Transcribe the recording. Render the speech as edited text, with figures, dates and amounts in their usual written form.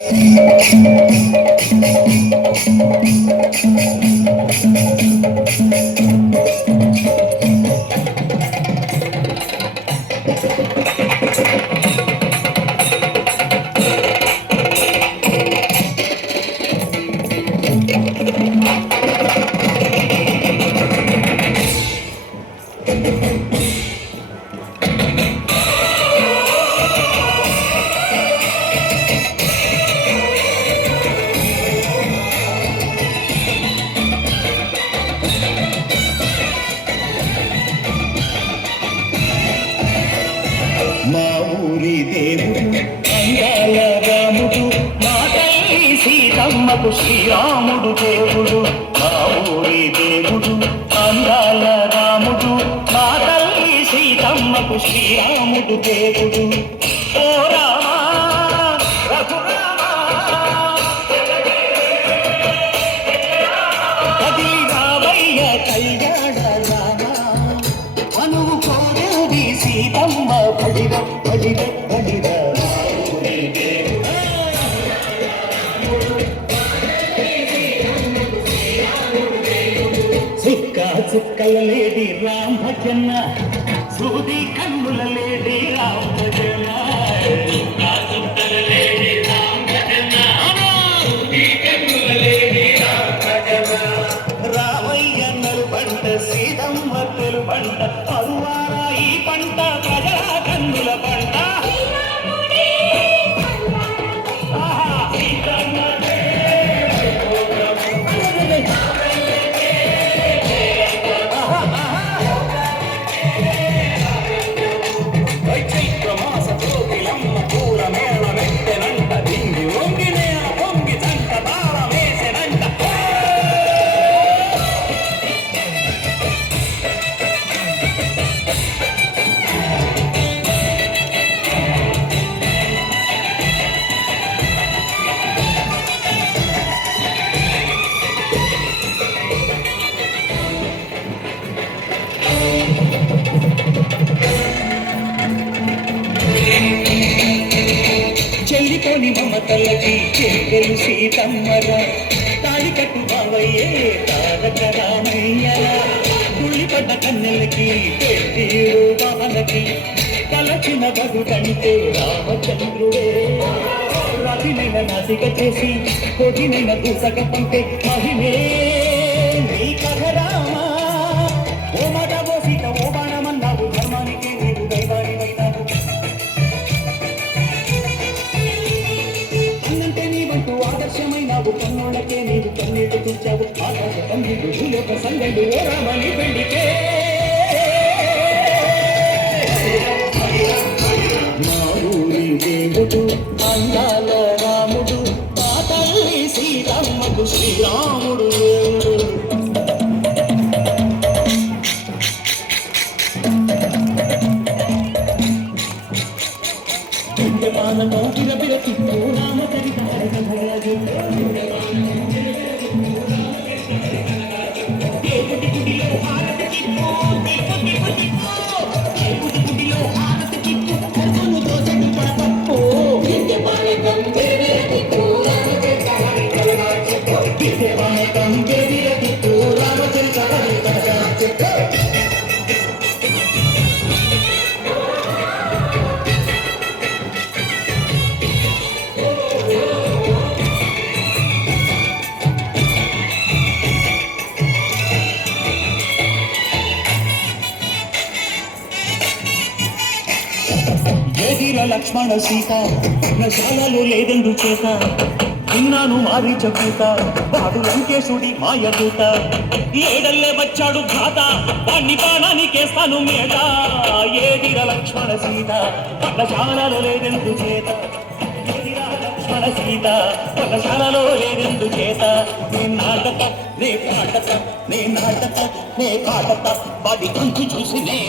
మా ఊరి దేవుడు అందాల రాముడు, మా తల్లి సీతమ్మకు శ్రీరాముడు దేవుడు. మా ఊరి దేవుడు అందాల రాముడు, మా తల్లి సీతమ్మకు శ్రీరాముడు దేవుడు. ఓ రామా రఘురామా అది రామయ్య కళ్యాణ రామా, అనువు కోరేది సీతమ్మ పడిర పడిర పడిర. చుక్క చుక్కల లేడి రామ భజన, సూది కన్నుల లేడి రామ భజన. రామయ్య నలుబంట సీతమ్మ తెలుబంట, అరువారా ఈ పంట ప్రజల కన్నుల పంట. చెల్లిపోని మమతలకి చెల్లెలు సీతమ్మరా, తాళి కట్టు బావయ్యే తారక రామయ్యరా. తుళ్ళిపడ్డ కన్నెలకి పెళ్ళిడు బాలకి, కలచిన బగుడంటే రామచంద్రుడే. రవినైన నాసిక చేసి కొడినైన దూసక పంపే మహిమే నీ కథ రామా. ఓ మాట ఓ సీత ఓ బాణమన్నావు, ధర్మానికి నీవు దైవాని వైనావు. అన్నంటే నీవంటూ ఆదర్శమైనావు, కన్నోళ్ళకే నీవు కన్నీళ్లు తెచ్చావు. ఆకాశ కన్నీళ్ళు భూలోక సంగళ్ళు ఓ రామని పెళ్లికే. మా ఊరి దేవుడు అందాల రాముడు, మా తల్లి సీతమ్మకు శ్రీరాముడు దేవుడు. పాలతో విరబిరతి రామచరిత దేవుడి గుడిలో హారతి తిప్పు, దేవుడి గుడిలో హారతి తిప్పు, కర్మను దోచని పడపప్పు. దివ్యపాలకం దేవిరతిప్పు రామచరిత హరికథ, దివ్యపాలకం దేవిరతిప్పు రామచరిత హరికథ. ఏదిర లక్ష్మణ సీత నశాలలో లేదెందు చేత, విన్నాను మారి చెప్పుత వాడు లంకేశుడి మాయదూత. ఏడల్లే వచ్చాడు ఘాత, వాణ్ణి బాణానికేస్తాను మేట. ఏదిర లక్ష్మణ సీత నశాలలో లేదెందు చేత, ఏదిర లక్ష్మణ సీత నశాలలో లేదెందు చేత. నే నాటక నే పాటక నే నాటక నే పాటక, వాడి కంచి చూసి నే